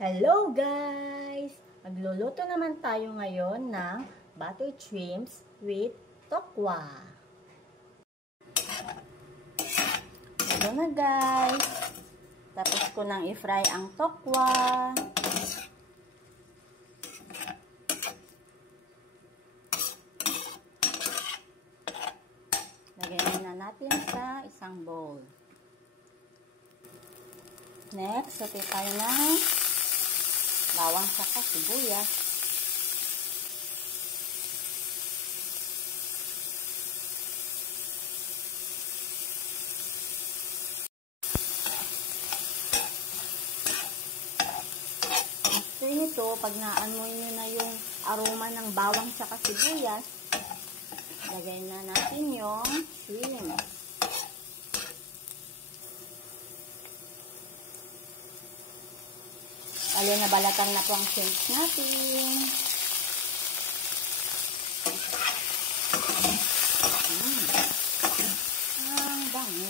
Hello guys! Magluluto naman tayo ngayon ng butter shrimps with tokwa. Ito na guys. Tapos ko nang i-fry ang tokwa. Lagyan na natin sa isang bowl. Next, saute tayo ng bawang saka sibuyas. After nito, pag naamoy nyo na yung aroma ng bawang saka sibuyas, lagay na natin yung shrimp. Lalo na balatan na po ang shrimps natin. Ang dami.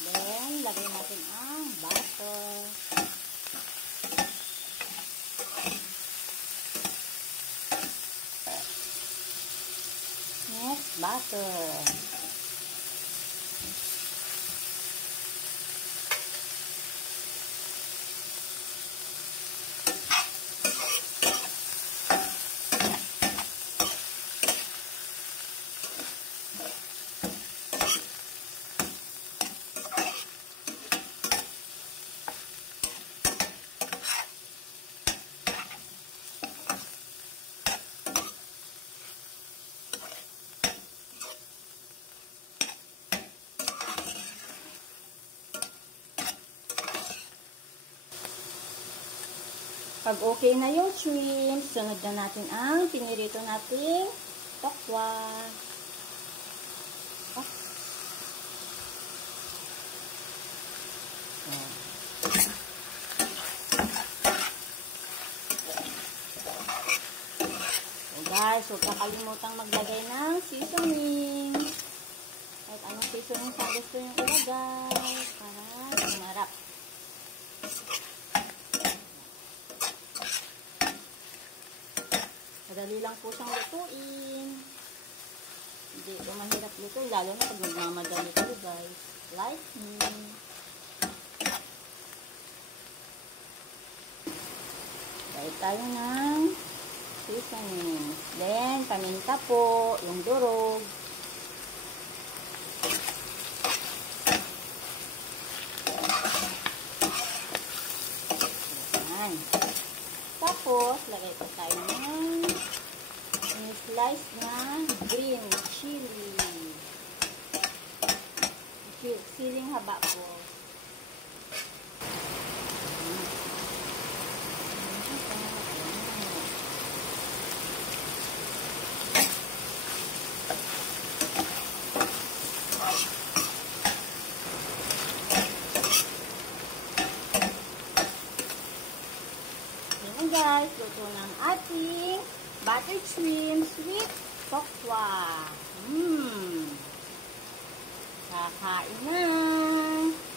Then, lagay natin ang butter. Next, butter. Pag okay na yung shrimp, sunod na natin ang pinirito nating tokwa. So guys, huwag kakalimutang maglagay ng seasoning. Kahit anong seasoning sa gusto yung ilagay para sumarap. Madali lang po siyang lutuin. Hindi ito mahirap lutuin, lalo na pag nagmamadali ko guys. Like me. Gaya tayo ng seasoning. Then, paminta po, yung durog. Ayan. Tapos, lagay po tayo ng slice na green chili. Siling haba po. Ayan guys, luto ng ating butter shrimps with tokwa. Kakain na!